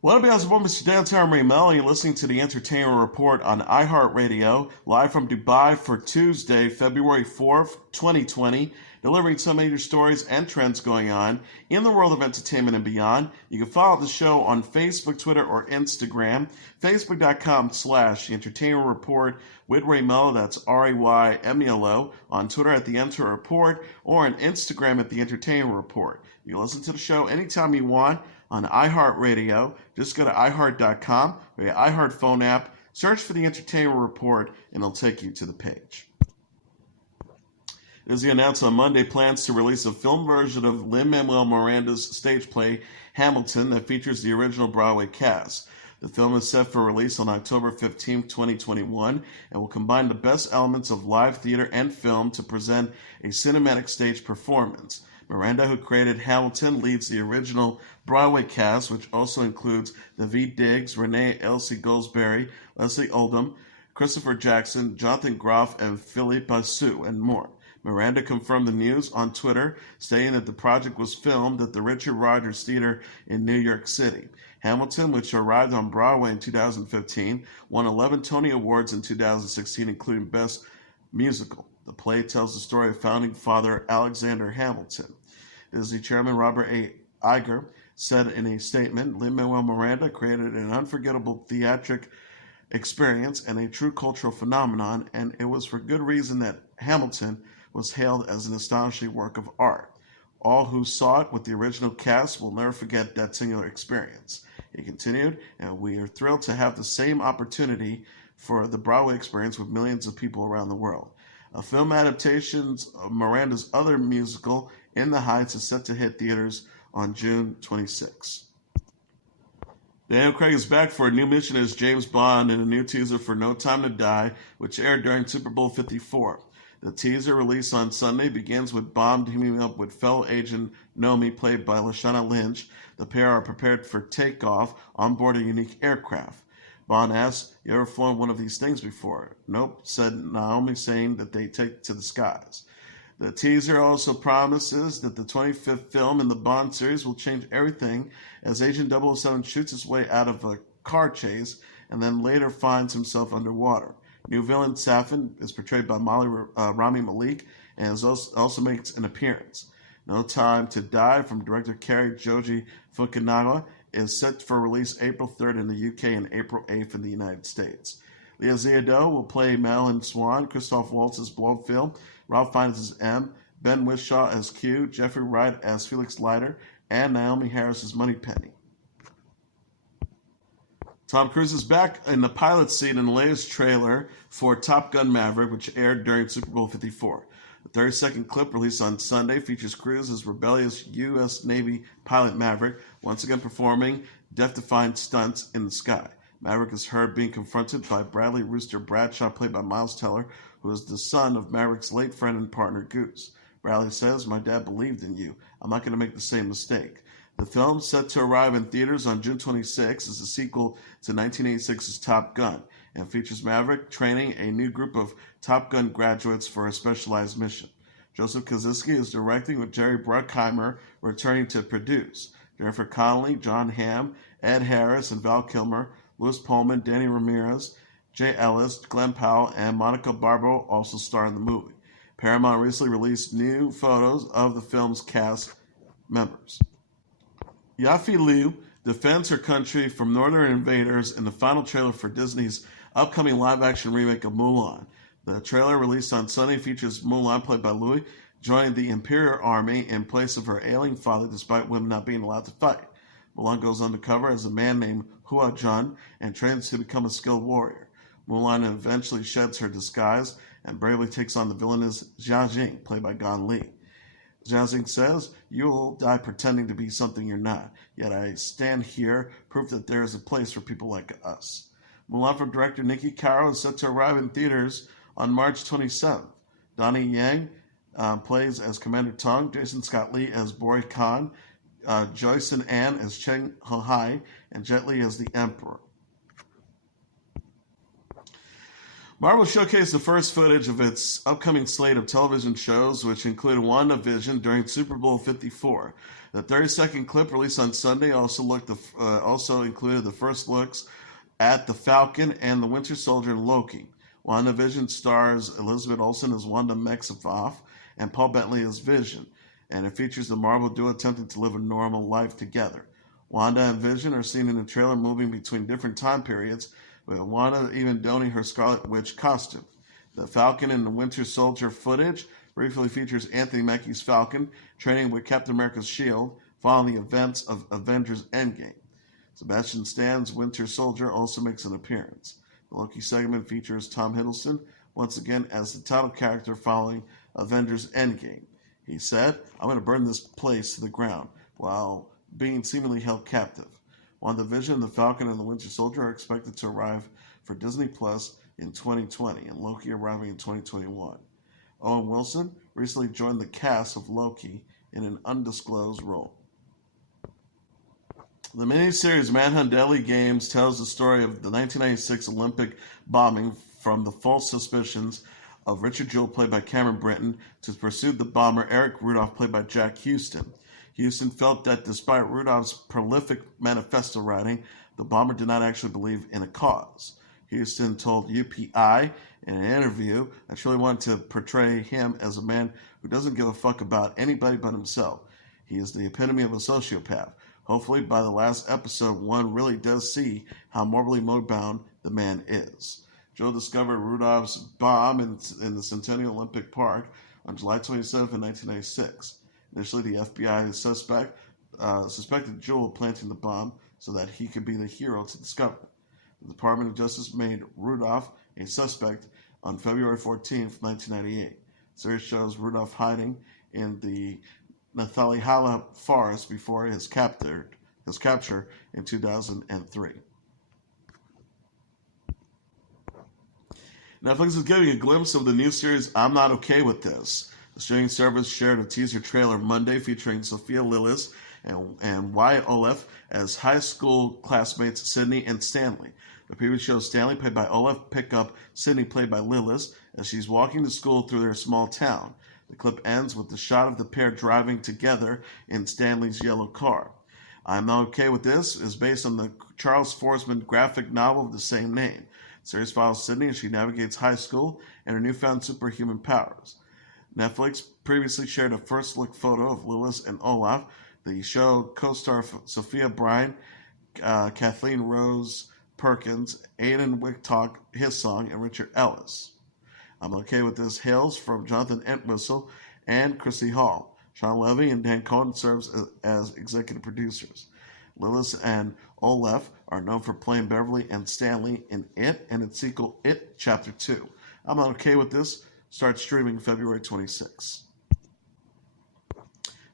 Well, be awesome, Mr. Downtown Ray Melo. You're listening to the Entertainment Report on iHeartRadio, live from Dubai for Tuesday, February 4th, 2020, delivering some major stories and trends going on in the world of entertainment and beyond. You can follow the show on Facebook, Twitter, or Instagram. Facebook.com/The Entertainment Report with Ray Melo, that's RAYMELO, on Twitter at The Enter Report, or on Instagram at The Entertainment Report. You can listen to the show anytime you want on iHeartRadio. Just go to iHeart.com or your iHeart phone app, search for The Entertainment Report, and it'll take you to the page. Disney announced on Monday plans to release a film version of Lin-Manuel Miranda's stage play Hamilton that features the original Broadway cast. The film is set for release on October 15, 2021, and will combine the best elements of live theater and film to present a cinematic stage performance. Miranda, who created Hamilton, leads the original Broadway cast, which also includes Daveed Diggs, Renee Elsie Goldsberry, Leslie Odom, Christopher Jackson, Jonathan Groff, and Philippa Sue, and more. Miranda confirmed the news on Twitter, stating that the project was filmed at the Richard Rodgers Theater in New York City. Hamilton, which arrived on Broadway in 2015, won 11 Tony Awards in 2016, including Best Musical. The play tells the story of founding father Alexander Hamilton. Disney Chairman Robert A. Iger said in a statement, Lin-Manuel Miranda created an unforgettable theatric experience and a true cultural phenomenon, and it was for good reason that Hamilton was hailed as an astonishing work of art. All who saw it with the original cast will never forget that singular experience. He continued, and we are thrilled to have the same opportunity for the Broadway experience with millions of people around the world. A film adaptation of Miranda's other musical, In the Heights, is set to hit theaters on June 26. Daniel Craig is back for a new mission as James Bond in a new teaser for No Time to Die, which aired during Super Bowl 54. The teaser, released on Sunday, begins with Bond teaming up with fellow agent Nomi, played by Lashana Lynch. The pair are prepared for takeoff on board a unique aircraft. Bond asks, "You ever flown one of these things before?" "Nope," said Naomi, saying that they take to the skies. The teaser also promises that the 25th film in the Bond series will change everything as Agent 007 shoots his way out of a car chase and then later finds himself underwater. New villain Safin is portrayed by Rami Malek and also makes an appearance. No Time to Die from director Cary Joji Fukunaga is set for release April 3rd in the UK and April 8th in the United States. Leah Seydoux will play Madeline Swan, Christoph Waltz as Blofeld, Ralph Fiennes as M, Ben Whishaw as Q, Jeffrey Wright as Felix Leiter, and Naomi Harris as Moneypenny. Tom Cruise is back in the pilot seat in the latest trailer for Top Gun Maverick, which aired during Super Bowl 54. The 30-second clip released on Sunday features Cruise as rebellious U.S. Navy pilot Maverick, once again performing death-defying stunts in the sky. Maverick is heard being confronted by Bradley Rooster Bradshaw, played by Miles Teller, who is the son of Maverick's late friend and partner Goose. Bradley says, "My dad believed in you. I'm not going to make the same mistake." The film, set to arrive in theaters on June 26, is a sequel to 1986's Top Gun and features Maverick training a new group of Top Gun graduates for a specialized mission. Joseph Kosinski is directing, with Jerry Bruckheimer returning to produce. Jennifer Connelly, John Hamm, Ed Harris, and Val Kilmer, Louis Pullman, Danny Ramirez, Jay Ellis, Glenn Powell, and Monica Barbaro also star in the movie. Paramount recently released new photos of the film's cast members. Yafi Liu defends her country from northern invaders in the final trailer for Disney's upcoming live-action remake of Mulan. The trailer, released on Sunday, features Mulan, played by Liu, joining the Imperial Army in place of her ailing father, despite women not being allowed to fight. Mulan goes undercover as a man named Hua Jun and trains to become a skilled warrior. Mulan eventually sheds her disguise and bravely takes on the villainous Jia Jing, played by Gong Li. Jiaxing says, "You'll die pretending to be something you're not, yet I stand here, proof that there is a place for people like us." Mulan from director Nikki Caro is set to arrive in theaters on March 27th. Donnie Yang plays as Commander Tong, Jason Scott Lee as Bori Khan, Joyson Ann as Cheng Hai, and Jet Li as the Emperor. Marvel showcased the first footage of its upcoming slate of television shows, which included WandaVision during Super Bowl 54. The 30-second clip released on Sunday also included the first looks at the Falcon and the Winter Soldier Loki. WandaVision stars Elizabeth Olsen as Wanda Maximoff and Paul Bettany as Vision, and it features the Marvel duo attempting to live a normal life together. Wanda and Vision are seen in the trailer moving between different time periods, with Wanda even donning her Scarlet Witch costume. The Falcon and the Winter Soldier footage briefly features Anthony Mackie's Falcon training with Captain America's shield following the events of Avengers Endgame. Sebastian Stan's Winter Soldier also makes an appearance. The Loki segment features Tom Hiddleston once again as the title character following Avengers Endgame. He said, "I'm going to burn this place to the ground," while being seemingly held captive. WandaVision, the Falcon, and the Winter Soldier are expected to arrive for Disney Plus in 2020, and Loki arriving in 2021. Owen Wilson recently joined the cast of Loki in an undisclosed role. The miniseries Manhunt Deadly Games tells the story of the 1996 Olympic bombing from the false suspicions of Richard Jewell, played by Cameron Britton, to pursue the bomber Eric Rudolph, played by Jack Huston. Huston felt that despite Rudolph's prolific manifesto writing, the bomber did not actually believe in a cause. Huston told UPI in an interview that she really wanted to portray him as a man who doesn't give a fuck about anybody but himself. He is the epitome of a sociopath. Hopefully, by the last episode, one really does see how morbidly mode-bound the man is. Joe discovered Rudolph's bomb in the Centennial Olympic Park on July 27, 1996. Initially, the FBI suspected Jewell planting the bomb so that he could be the hero to discover it. The Department of Justice made Rudolph a suspect on February 14, 1998. The series shows Rudolph hiding in the Nathalie forest before his capture in 2003. Netflix is giving a glimpse of the new series I'm Not Okay With This. The streaming service shared a teaser trailer Monday featuring Sophia Lillis and Wyatt Olaf as high school classmates Sydney and Stanley. The preview shows Stanley, played by Olaf, pick up Sydney, played by Lillis, as she's walking to school through their small town. The clip ends with the shot of the pair driving together in Stanley's yellow car. I'm Not Okay With This is based on the Charles Forsman graphic novel of the same name. The series follows Sydney as she navigates high school and her newfound superhuman powers. Netflix previously shared a first-look photo of Lillis and Olaf. The show co-star Sophia Bryan, Kathleen Rose Perkins, Aidan Wicktalk, his song, and Richard Ellis. I'm Okay With This hails from Jonathan Entwistle and Chrissy Hall. Sean Levy and Dan Cohen serves as executive producers. Lillis and Olaf are known for playing Beverly and Stanley in It and its sequel, It Chapter 2. I'm Not Okay With This starts streaming February 26.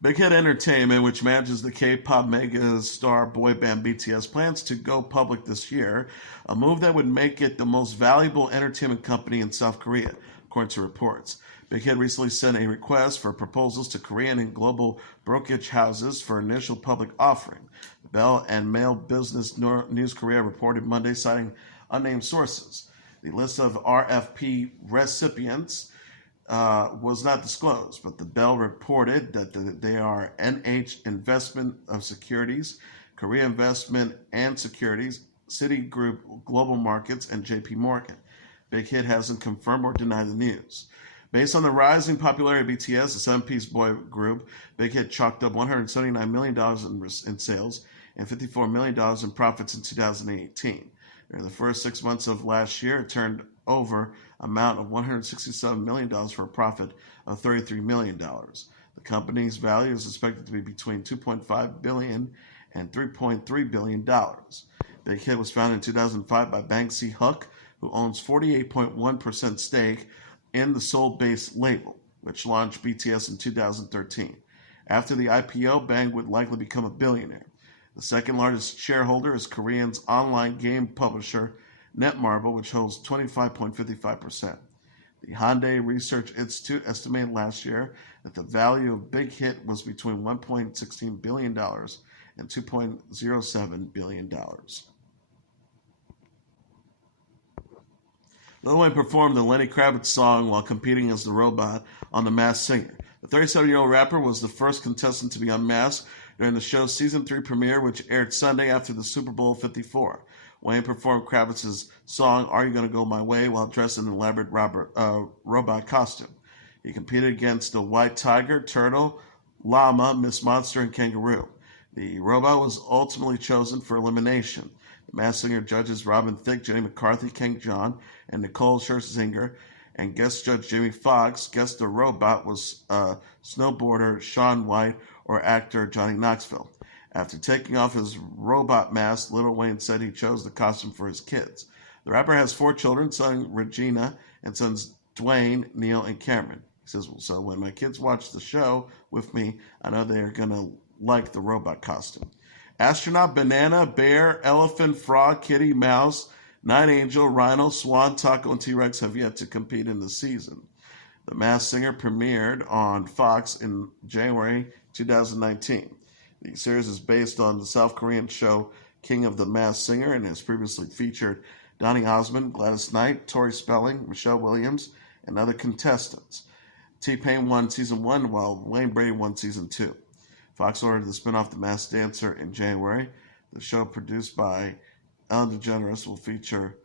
Big Hit Entertainment, which manages the K-pop mega star boy band BTS, plans to go public this year, a move that would make it the most valuable entertainment company in South Korea, according to reports. Big Hit recently sent a request for proposals to Korean and global brokerage houses for initial public offering. The Bell and Mail Business News Korea reported Monday, citing unnamed sources. The list of RFP recipients was not disclosed, but the Bell reported that they are NH Investment of Securities, Korea Investment and Securities, Citigroup Global Markets, and JP Morgan. Big Hit hasn't confirmed or denied the news. Based on the rising popularity of BTS, the seven-piece boy group, Big Hit chalked up $179 million in sales and $54 million in profits in 2018. During the first 6 months of last year, it turned over amount of $167 million for a profit of $33 million. The company's value is expected to be between $2.5 billion and $3.3 billion. Big Hit was founded in 2005 by Bang Si-hook, who owns 48.1% stake in the Seoul-based label, which launched BTS in 2013. After the IPO, Bang would likely become a billionaire. The second largest shareholder is Korean's online game publisher Netmarble, which holds 25.55%. The Hyundai Research Institute estimated last year that the value of Big Hit was between $1.16 billion and $2.07 billion. Lil Wayne performed the Lenny Kravitz song while competing as the robot on The Masked Singer. The 37-year-old rapper was the first contestant to be unmasked during the show's Season 3 premiere, which aired Sunday after the Super Bowl 54. Wayne performed Kravitz's song, Are You Gonna Go My Way, while dressed in an elaborate robot costume. He competed against a white tiger, turtle, llama, Miss Monster, and kangaroo. The robot was ultimately chosen for elimination. The Masked Singer judges Robin Thicke, Jenny McCarthy, King John, and Nicole Scherzinger, and guest judge Jamie Foxx guessed the robot was snowboarder Shaun White or actor Johnny Knoxville. After taking off his robot mask, Lil Wayne said he chose the costume for his kids. The rapper has 4 children, son Regina and sons Dwayne, Neil, and Cameron. He says, well, so when my kids watch the show with me, I know they are going to like the robot costume. Astronaut, banana, bear, elephant, frog, kitty, mouse, night angel, rhino, swan, taco, and T-Rex have yet to compete in the season. The Masked Singer premiered on Fox in January 2019. The series is based on the South Korean show King of the Masked Singer and has previously featured Donny Osmond, Gladys Knight, Tori Spelling, Michelle Williams, and other contestants. T-Pain won Season 1 while Wayne Brady won Season 2. Fox ordered the spin-off The Masked Dancer in January. The show, produced by Ellen DeGeneres, will feature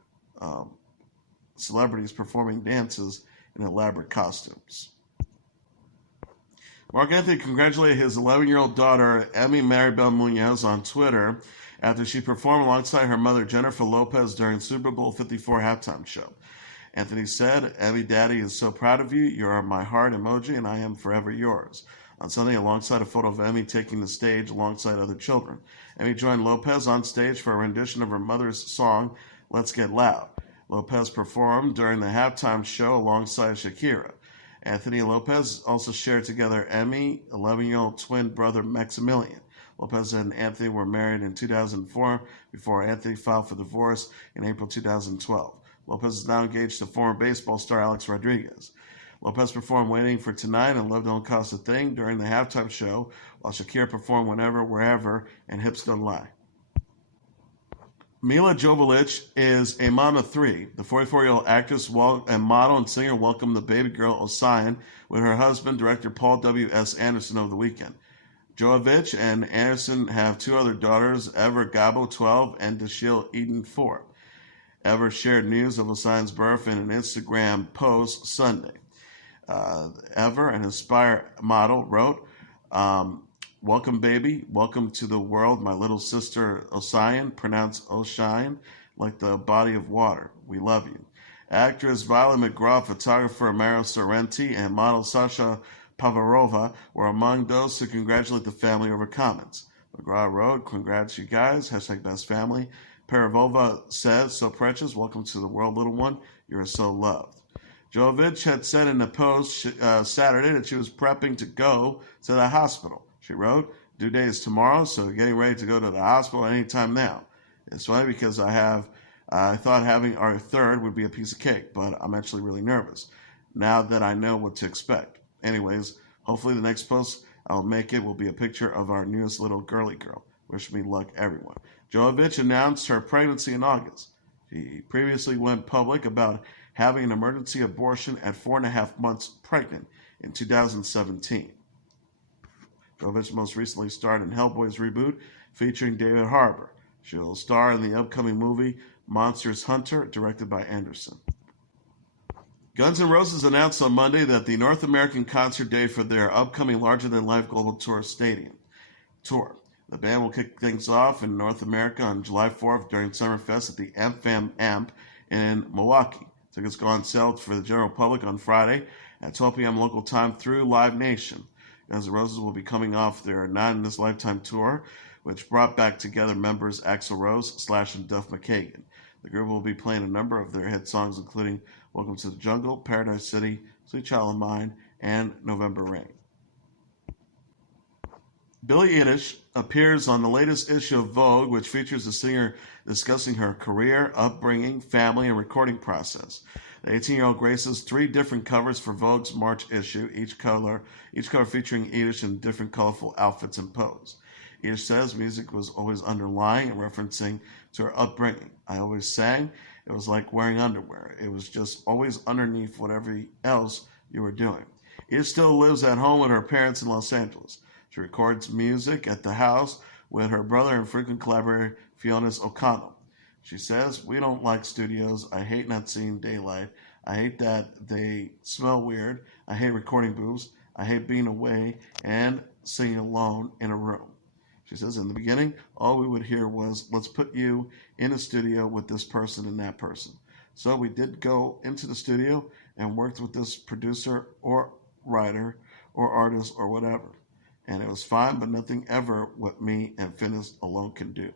celebrities performing dances in elaborate costumes. Marc Anthony congratulated his 11-year-old daughter, Emmy Maribel Munoz, on Twitter after she performed alongside her mother, Jennifer Lopez, during Super Bowl 54 halftime show. Anthony said, Emmy, Daddy is so proud of you. You are my heart emoji, and I am forever yours. On Sunday, alongside a photo of Emmy taking the stage alongside other children. Emmy joined Lopez on stage for a rendition of her mother's song, Let's Get Loud. Lopez performed during the halftime show alongside Shakira. Anthony and Lopez also shared together Emmy, 11-year-old twin brother Maximilian. Lopez and Anthony were married in 2004 before Anthony filed for divorce in April 2012. Lopez is now engaged to former baseball star Alex Rodriguez. Lopez performed Waiting for Tonight and Love Don't Cost a Thing during the halftime show, while Shakira performed Whenever, Wherever, and Hips Don't Lie. Milla Jovovich is a mom of 3. The 44-year-old actress and model and singer welcomed the baby girl Ossian with her husband, director Paul W.S. Anderson, over the weekend. Jovovich and Anderson have 2 other daughters, Ever Gabo, 12, and Dashiell Eden, 4. Ever shared news of Ossian's birth in an Instagram post Sunday. Ever, an Inspire model, wrote, welcome, baby. Welcome to the world, my little sister Ossian, pronounced Ossian, like the body of water. We love you. Actress Violet McGraw, photographer Maro Sorrenti, and model Sasha Pavarova were among those to congratulate the family over comments. McGraw wrote, congrats, you guys, #best family. Pavarova says, so precious, welcome to the world, little one. You are so loved. Jovovich had said in a post Saturday that she was prepping to go to the hospital. She wrote, due date is tomorrow, so getting ready to go to the hospital anytime now. It's funny because I thought having our 3rd would be a piece of cake, but I'm actually really nervous now that I know what to expect. Anyways, hopefully the next post I'll make it will be a picture of our newest little girly girl. Wish me luck, everyone. Jovovich announced her pregnancy in August. She previously went public about having an emergency abortion at 4.5 months pregnant in 2017. Jovovich most recently starred in Hellboy's reboot featuring David Harbour. She'll star in the upcoming movie Monsters Hunter, directed by Anderson. Guns N' Roses announced on Monday that the North American concert date for their upcoming larger-than-life global tour stadium tour. The band will kick things off in North America on July 4th during Summerfest at the AmpFam Amp in Milwaukee. Tickets go on sale for the general public on Friday at 12 p.m. local time through Live Nation. Guns N' Roses will be coming off their Not in This Lifetime tour, which brought back together members Axl Rose, Slash, and Duff McKagan. The group will be playing a number of their hit songs, including Welcome to the Jungle, Paradise City, Sweet Child of Mine, and November Rain. Billie Eilish appears on the latest issue of Vogue, which features the singer discussing her career, upbringing, family, and recording process. The 18-year-old graces 3 different covers for Vogue's March issue, each cover featuring Eilish in different colorful outfits and pose. He says music was always underlying and referencing to her upbringing. I always sang. It was like wearing underwear. It was just always underneath whatever else you were doing. He still lives at home with her parents in Los Angeles. She records music at the house with her brother and frequent collaborator Fiona's O'Connell. She says, "We don't like studios. I hate not seeing daylight. I hate that they smell weird. I hate recording booths. I hate being away and singing alone in a room." She says, "In the beginning, all we would hear was, let's put you in a studio with this person and that person." So we did go into the studio and worked with this producer or writer or artist or whatever. And it was fine, but nothing ever what me and Finnis alone can do.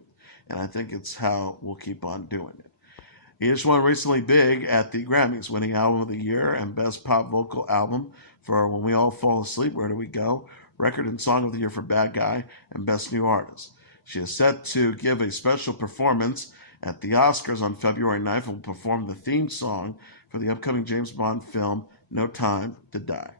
And I think it's how we'll keep on doing it. He just won recently big at the Grammys, winning Album of the Year and Best Pop Vocal Album for When We All Fall Asleep, Where Do We Go? Record and Song of the Year for Bad Guy, and Best New Artist. She is set to give a special performance at the Oscars on February 9th and will perform the theme song for the upcoming James Bond film, No Time to Die.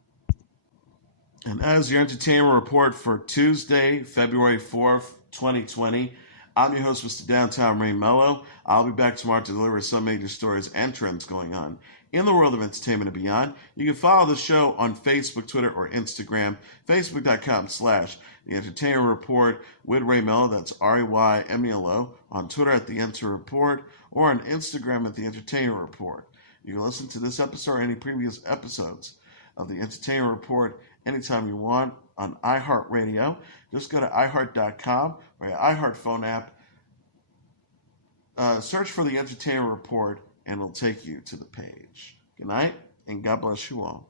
And as your entertainment report for Tuesday, February 4th, 2020, I'm your host, Mr. Downtown Ray Melo. I'll be back tomorrow to deliver some major stories and trends going on in the world of entertainment and beyond. You can follow the show on Facebook, Twitter, or Instagram. Facebook.com/The Entertainment Report with Ray Melo. That's RAYMELO. On Twitter at The Enter Report, or on Instagram at The Entertainment Report. You can listen to this episode or any previous episodes of The Entertainment Report anytime you want on iHeartRadio. Just go to iHeart.com or your iHeart phone app. Search for The Entertainment Report and it'll take you to the page. Good night, and God bless you all.